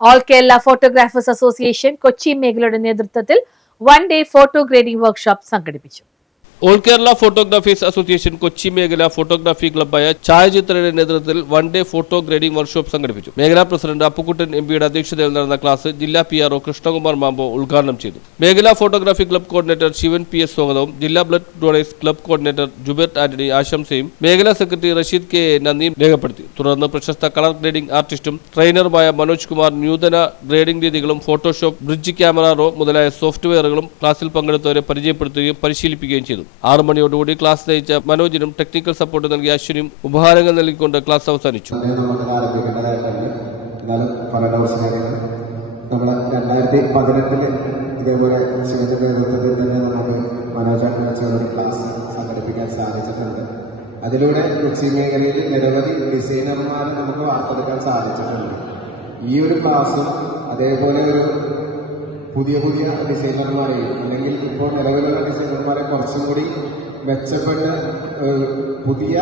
All Kerala photographers association Kochi മേഖലയുടെ നേതൃത്വത്തിൽ 1 day photo grading workshop സംഘടിപ്പിച്ചു. All Kerala photographers association Kochi മേഖല ഫോട്ടോഗ്രാഫി ക്ലബ്ബായ ഛായാചിത്രയുടെ നേതൃത്വത്തിൽ 1 ഡേ ഫോട്ടോ ഗ്രേഡിംഗ് വർക്ക്ഷോപ്പ് സംഘടിപ്പിച്ചു. മേഖലാ പ്രസിഡന്റ് അപ്പുക്കുട്ടൻ എംപിയുടെ അധ്യക്ഷതയിൽ നടന്ന ക്ലാസ് ജില്ലാ PRO കൃഷ്ണകുമാർ മാമ്പോ ഉദ്ഘാടനം ചെയ്തു. മേഖലാ photography club coordinator Shivan PS സ്വാഗതവും ജില്ലാ blood donors club coordinator Jubert Antony ആശംസയും മേഖലാ സെക്രട്ടറി റഷീദ് KA നന്ദിയും രേഖപ്പെടുത്തി. തുടർന്ന് പ്രശസ്ത കളർ ഗ്രേഡിംഗ് ആർട്ടിസ്റ്റും ട്രെയിനറുമായ മനോജ് കുമാർ നൂതന ഗ്രേഡിംഗ് രീതികളും ഫോട്ടോഷോപ്പ്, ബ്രിഡ്ജ് ക്യാമറ റോ മുതലായ സോഫ്റ്റ്വെയറുകളും ക്ലാസ്സിൽ പങ്കെടുത്തവരെ പരിചയപ്പെടുത്തുകയും പരിശീലിപ്പിക്കുകയും ചെയ്തു. 6 മണിയോടുകൂടി ക്ലാസ് നയിച്ച മനോജിനും ടെക്നിക്കൽ സപ്പോർട്ട് നൽകിയ അശ്വിനും ഉപഹാരങ്ങൾ നൽകിക്കൊണ്ട് ക്ലാസ് അവസാനിച്ചു. നമ്മൾ 2018 ഇതേപോലെ ശിവന്റെ നേതൃത്വത്തിൽ തന്നെ നമുക്ക് മനോജ് ക്ലാസ് സംഘടിപ്പിക്കാൻ സാധിച്ചിട്ടുണ്ട്. അതിലൂടെ കൊച്ചി മേഖലയിൽ നിരവധി ഡിസൈനർമാരെ നമുക്ക് വാർത്തെടുക്കാൻ സാധിച്ചിട്ടുണ്ട്. ഈ ഒരു ക്ലാസ്സും അതേപോലെ ഒരു പുതിയ ഡിസൈനർമാരെയും അല്ലെങ്കിൽ ഇപ്പോൾ നിലവിലുള്ള ഡിസൈനർമാരെ കുറച്ചും കൂടി മെച്ചപ്പെട്ട് പുതിയ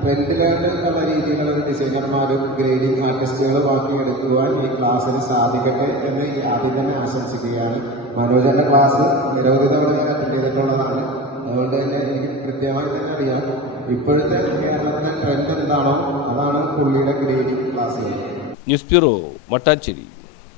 ട്രെൻഡിലുള്ള രീതിയിലുള്ള ഡിസൈനർമാരും ഗ്രേഡിംഗ് ആർട്ടിസ്റ്റുകളും ആക്കിയെടുക്കുവാൻ ഈ ക്ലാസ്സിന് സാധിക്കട്ടെ എന്ന് ആദ്യം തന്നെ ആശംസിക്കുകയാണ്. മനോജന്റെ ക്ലാസ് നിരവധി തവണ ഞാൻ അറ്റൻഡ് ചെയ്തിട്ടുള്ളതാണ്. അതുകൊണ്ട് തന്നെ എനിക്ക് കൃത്യമായി തന്നെ അറിയാം ഇപ്പോഴത്തെ കേരളത്തിലെ ട്രെൻഡ് എന്താണോ അതാണ് പുള്ളിയുടെ ഗ്രേഡിംഗ് ക്ലാസ്സുകൾ. News bureau, Mattancherry.